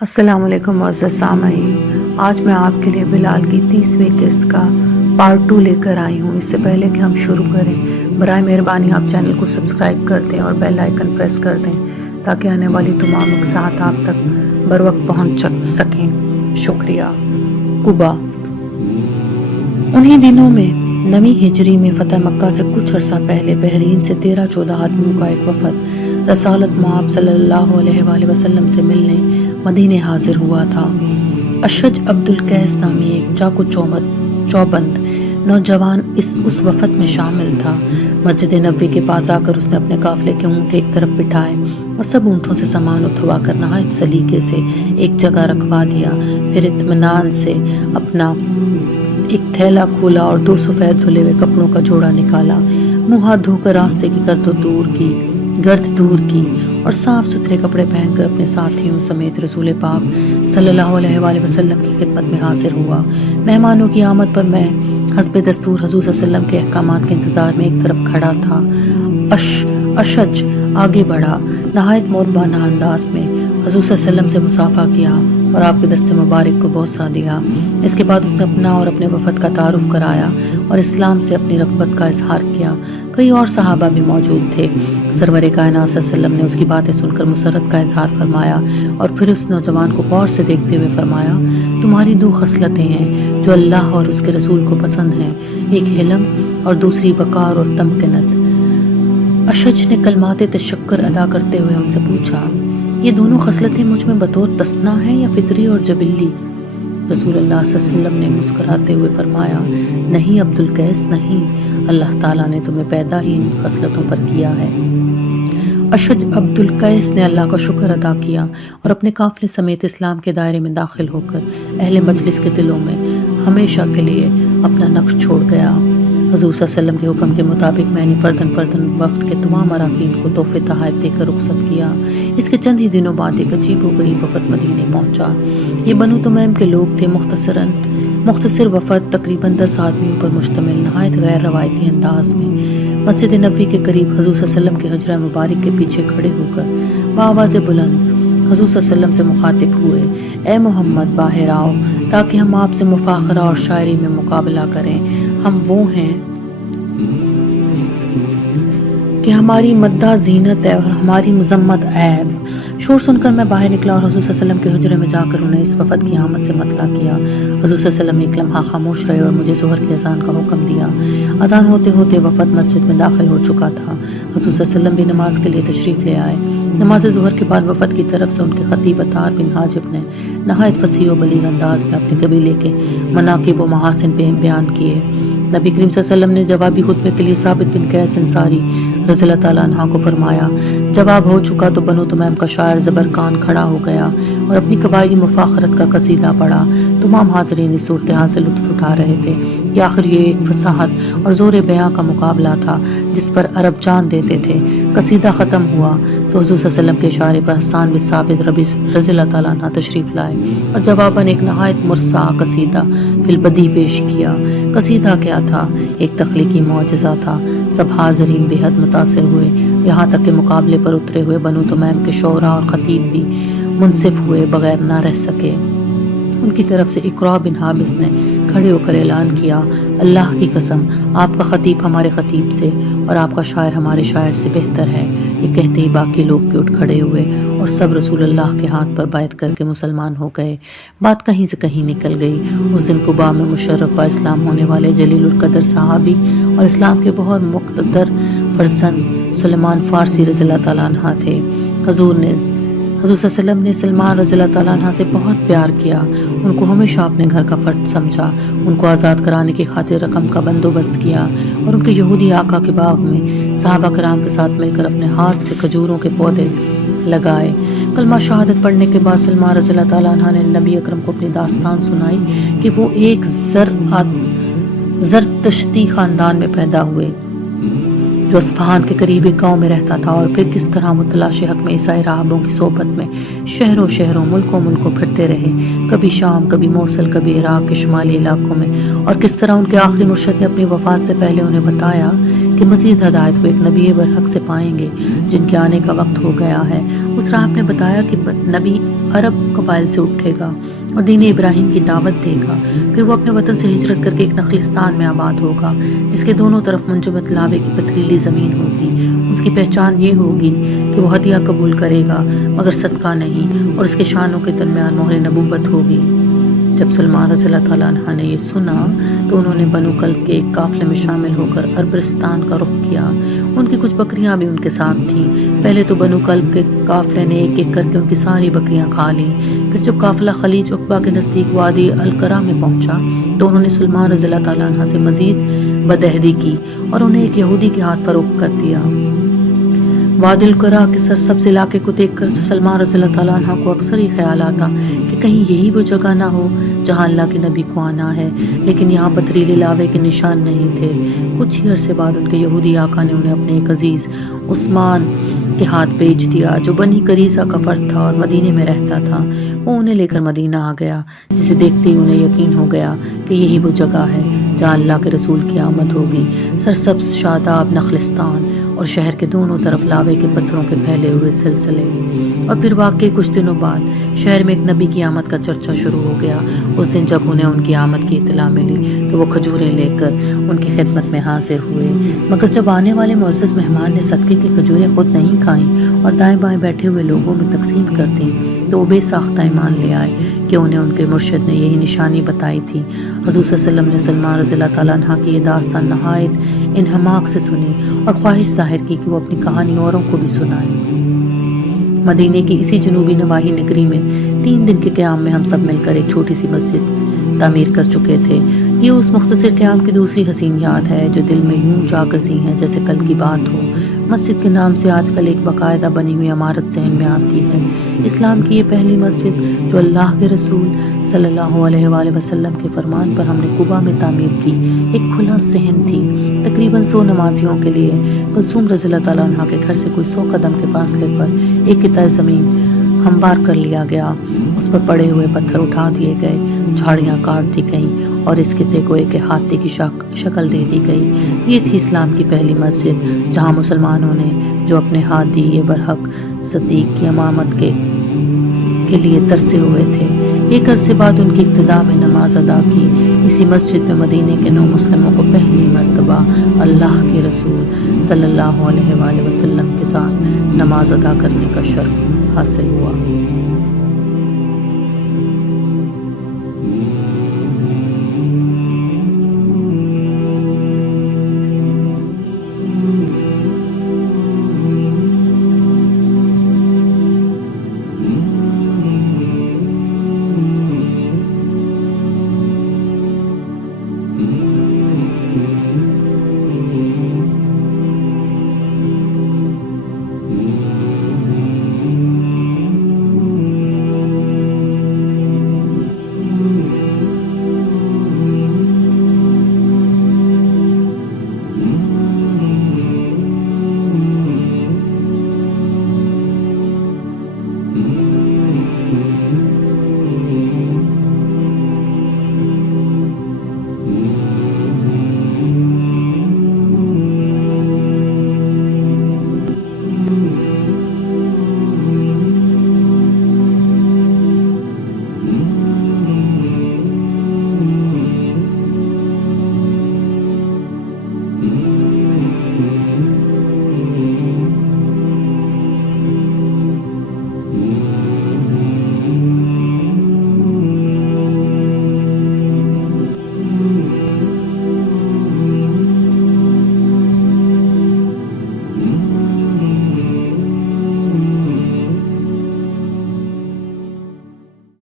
السلام علیکم معزز سامعین، آج میں آپ کے لیے بلال کی 30ویں قسط کا پارٹ 2 لے کر آئی ہوں۔ اس سے پہلے کہ ہم شروع کریں، برائے مہربانی آپ چینل کو سبسکرائب کر دیں اور بیل آئیکن پریس کر دیں تاکہ آنے والی تمام اقساط آپ تک بروقت پہنچ سکیں۔ شکریہ۔ قبا۔ انہی دنوں میں نویں ہجری میں فتح مکہ سے کچھ عرصہ پہلے بحرین سے 13-14 آدمیوں کا ایک وفد رسالت مآب صلی اللہ علیہ وآلہ وسلم سے ملنے مدینے حاضر ہوا تھا۔ اشج عبد القیس نامی ایک چاق و چوبند نوجوان اس وفد میں شامل تھا۔ مسجد نبوی کے پاس آ کر اس نے اپنے قافلے کے اونٹ ایک طرف بٹھائے اور سب اونٹوں سے سامان اتروا کر نہایت سلیقے سے ایک جگہ رکھوا دیا۔ پھر اطمینان سے اپنا ایک تھیلا کھولا اور 2 سفید دھلے ہوئے کپڑوں کا جوڑا نکالا۔ منہ ہاتھ دھو کر راستے کی گرد دور کی اور صاف ستھرے کپڑے پہن کر اپنے ساتھیوں سمیت رسول پاک صلی اللہ علیہ وآلہ وسلم کی خدمت میں حاضر ہوا۔ مہمانوں کی آمد پر میں حسب دستور حضور صلی اللہ علیہ وسلم کے احکامات کے انتظار میں ایک طرف کھڑا تھا۔ اشج آگے بڑھا، نہایت مؤدبانہ انداز میں حضور صلی اللہ علیہ وسلم سے مصافحہ کیا اور آپ کے دست مبارک کو بوسہ دیا۔ اس کے بعد اس نے اپنا اور اپنے وفد کا تعارف کرایا اور اسلام سے اپنی رغبت کا اظہار کیا۔ کئی اور صحابہ بھی موجود تھے۔ سرور کائنات صلی اللہ علیہ وسلم نے اس کی باتیں سن کر مسرت کا اظہار فرمایا اور پھر اس نوجوان کو غور سے دیکھتے ہوئے فرمایا، تمہاری 2 خصلتیں ہیں جو اللہ اور اس کے رسول کو پسند ہیں، ایک حلم اور دوسری وقار اور تمکنت۔ اشج نے کلمات تشکر ادا کرتے ہوئے ان سے پوچھا، یہ دونوں خصلتیں مجھ میں بطور تصنع ہیں یا فطری اور جبلی؟ رسول اللہ صلی اللہ علیہ وسلم نے مسکراتے ہوئے فرمایا، نہیں عبد القیس نہیں، اللہ تعالیٰ نے تمہیں پیدا ہی ان خصلتوں پر کیا ہے۔ اشج عبد القیس نے اللہ کا شکر ادا کیا اور اپنے قافلے سمیت اسلام کے دائرے میں داخل ہو کر اہل مجلس کے دلوں میں ہمیشہ کے لیے اپنا نقش چھوڑ گیا۔ حضور صلی اللہ علیہ وسلم کے حکم کے مطابق میں نے فردن وفد کے تمام اراکین کو تحفے تحائف دے کر رخصت کیا۔ اس کے چند ہی دنوں بعد ایک عجیب و غریب وفد مدینے پہنچا۔ یہ بنو تمیم کے لوگ تھے۔ مختصر وفد تقریباً 10 آدمیوں پر مشتمل، نہایت غیر روایتی انداز میں مسجد نبوی کے قریب حضور صلی اللہ علیہ وسلم کے حجرہ مبارک کے پیچھے کھڑے ہو کر بآواز بلند حضور صلی اللہ علیہ وسلم سے مخاطب ہوئے، اے محمد باہر آؤ تاکہ ہم آپ سے مفاخرہ اور شاعری میں مقابلہ کریں۔ ہم وہ ہیں کہ ہماری مدح زینت ہے اور ہماری مذمت عیب۔ شور سن کر میں باہر نکلا اور حضور صلی اللہ علیہ وسلم کے حجرے میں جا کر انہیں اس وفد کی آمد سے مطلع کیا۔ حضور صلی اللہ علیہ وسلم ایک لمحہ خاموش رہے اور مجھے ظہر کی اذان کا حکم دیا۔ اذان ہوتے ہوتے وفد مسجد میں داخل ہو چکا تھا۔ حضور صلی اللہ علیہ وسلم بھی نماز کے لیے تشریف لے آئے۔ نماز ظہر کے بعد وفد کی طرف سے ان کے خطیب عطار بن حاجب نے نہایت فصیح و بلیغ انداز میں اپنے قبیلے کے مناقب و محاسن بیان کیے۔ نبی کریم صلی اللہ علیہ وسلم نے جوابی خطبے کے لیے ثابت بن قیس انصاری رضی اللہ تعالیٰ عنہ کو فرمایا، جواب ہو چکا تو بنو تمیم کا شاعر زبرقان کھڑا ہو گیا اور اپنی قبائلی مفاخرت کا قصیدہ پڑھا۔ تمام حاضرین اس صورتحال سے لطف اٹھا رہے تھے کہ آخر یہ ایک فصاحت اور زور بیاں کا مقابلہ تھا جس پر عرب جان دیتے تھے۔ قصیدہ ختم ہوا تو حضور صلی اللہ علیہ وسلم کے اشارے پر حسان بن ثابت رضی اللہ تعالیٰ عنہ تشریف لائے اور جواباً ایک نہایت مرصع قصیدہ فی البدیہہ پیش کیا۔ قصیدہ کیا تھا؟ ایک تخلیقی معجزہ تھا۔ سب حاضرین بے حد متاثر ہوئے، یہاں تک کہ مقابلے پر اترے ہوئے بنو تمیم کے شعراء اور خطیب بھی منصف ہوئے بغیر نہ رہ سکے۔ ان کی طرف سے اقراء بن حابس نے کھڑے ہو کر اعلان کیا، اللہ کی قسم آپ کا خطیب ہمارے خطیب سے اور آپ کا شاعر ہمارے شاعر سے بہتر ہے۔ یہ کہتے ہی باقی لوگ بھی اٹھ کھڑے ہوئے اور سب رسول اللہ کے ہاتھ پر بیعت کر کے مسلمان ہو گئے۔ بات کہیں سے کہیں نکل گئی۔ اس دن قباء میں مشرف با اسلام ہونے والے جلیل القدر صحابی اور اسلام کے بہت مقتدر فرزند سلیمان فارسی رضی اللہ تعالیٰ عنہ تھے۔ حضور صلی اللہ علیہ وسلم نے سلمان رضی اللہ تعالیٰ عنہ سے بہت پیار کیا، ان کو ہمیشہ اپنے گھر کا فرد سمجھا، ان کو آزاد کرانے کی خاطر رقم کا بندوبست کیا اور ان کے یہودی آقا کے باغ میں صحابہ کرام کے ساتھ مل کر اپنے ہاتھ سے کھجوروں کے پودے لگائے۔ کلمہ شہادت پڑھنے کے بعد سلمان رضی اللہ تعالیٰ عنہ نے نبی اکرم کو اپنی داستان سنائی کہ وہ ایک زرتشتی خاندان میں پیدا ہوئے جو اصفہان کے قریب ایک گاؤں میں رہتا تھا، اور پھر کس طرح وہ تلاش حق میں عیسائی راہبوں کی صحبت میں شہروں ملکوں پھرتے رہے، کبھی شام، کبھی موصل، کبھی عراق کے شمالی علاقوں میں، اور کس طرح ان کے آخری مرشد نے اپنی وفات سے پہلے انہیں بتایا کہ مزید ہدایت وہ ایک نبی برحق سے پائیں گے جن کے آنے کا وقت ہو گیا ہے۔ اس راہب نے بتایا کہ نبی عرب قبائل سے اٹھے گا اور دین ابراہیم کی دعوت دے گا۔ پھر وہ اپنے وطن سے ہجرت کر کے ایک نخلستان میں آباد ہوگا جس کے دونوں طرف منجمد لاوے کی پتھریلی زمین ہوگی۔ اس کی پہچان یہ ہوگی کہ وہ ہدیہ قبول کرے گا مگر صدقہ نہیں، اور اس کے شانوں کے درمیان مہر نبوت ہوگی۔ جب سلمان رضی اللہ تعالیٰ عنہ نے یہ سنا تو انہوں نے بنو کلب کے ایک قافلے میں شامل ہو کر عربستان کا رخ کیا۔ ان کی کچھ بکریاں بھی ان کے ساتھ تھیں۔ پہلے تو بنو کلب کے قافلے نے ایک ایک کر کے ان کی ساری بکریاں کھا لیں۔ پھر جب قافلہ خلیج عقبہ کے نزدیک وادی القرا میں پہنچا تو انہوں نے سلمان رضی اللہ تعالیٰ عنہ سے مزید بدعہدی کی اور انہیں ایک یہودی کے ہاتھ فروخت کر دیا۔ وادی القرا کے سرسبز علاقے کو دیکھ کر سلمان رضی اللہ تعالیٰ عنہ کو اکثر ہی خیال آتا کہ کہیں یہی وہ جگہ نہ ہو جہاں اللہ کے نبی کو آنا ہے، لیکن یہاں پتھریلے لاوے کے نشان نہیں تھے۔ کچھ ہی عرصے بعد ان کے یہودی آقا نے انہیں اپنے ایک عزیز عثمان کے ہاتھ بیچ دیا جو بنی قریظہ کا فرد تھا اور مدینے میں رہتا تھا۔ وہ انہیں لے کر مدینہ آ گیا، جسے دیکھتے ہی انہیں یقین ہو گیا کہ یہی وہ جگہ ہے جہاں اللہ کے رسول کی آمد ہوگی۔ سرسبز شاداب نخلستان اور شہر کے دونوں طرف لاوے کے پتھروں کے پھیلے ہوئے سلسلے۔ اور پھر واقعی کچھ دنوں بعد شہر میں ایک نبی کی آمد کا چرچا شروع ہو گیا۔ اس دن جب انہیں ان کی آمد کی اطلاع ملی تو وہ کھجوریں لے کر ان کی خدمت میں حاضر ہوئے، مگر جب آنے والے معزز مہمان نے صدقے کی کھجوریں خود نہیں کھائیں اور دائیں بائیں بیٹھے ہوئے لوگوں میں تقسیم کر دیں تو وہ بے ساختہ ایمان لے آئے کہ انہیں ان کے مرشد نے یہی نشانی بتائی تھی۔ حضور صلی اللہ علیہ وسلم نے سلمان رضی اللہ تعالیٰ عنہ کی یہ داستان نہایت انہماک سے سنی اور خواہش ظاہر کی کہ وہ اپنی کہانی اوروں کو بھی سنائیں۔ مدینے کی اسی جنوبی نواحی نگری میں 3 دن کے قیام میں ہم سب مل کر ایک چھوٹی سی مسجد تعمیر کر چکے تھے۔ یہ اس مختصر قیام کی دوسری حسین یاد ہے جو دل میں یوں جا گزی ہے جیسے کل کی بات ہو۔ مسجد کے نام سے آج کل ایک باقاعدہ بنی ہوئی عمارت ذہن میں آتی ہے۔ اسلام کی یہ پہلی مسجد جو اللہ کے رسول صلی اللہ علیہ وآلہ وسلم کے فرمان پر ہم نے قباء میں تعمیر کی، ایک کھلا صحن تھی۔ تقریباً 100 نمازیوں کے لیے کلثوم رضی اللہ تعالیٰ عنہ کے گھر سے کوئی 100 قدم کے فاصلے پر ایک قطعہ زمین ہموار کر لیا گیا، اس پر پڑے ہوئے پتھر اٹھا دیے گئے، جھاڑیاں کاٹ دی گئیں اور اس خطے کو ایک ہاتھی کی شکل دے دی گئی۔ یہ تھی اسلام کی پہلی مسجد جہاں مسلمانوں نے جو اپنے ہاتھ دیے برحق صدیق کی امامت کے لیے ترسے ہوئے تھے، ایک عرصے بعد ان کی ابتدا میں نماز ادا کی۔ اسی مسجد میں مدینے کے 9 مسلموں کو پہلی مرتبہ اللہ کے رسول صلی اللہ علیہ وآلہ وسلم کے ساتھ نماز ادا کرنے کا شرف حاصل ہوا۔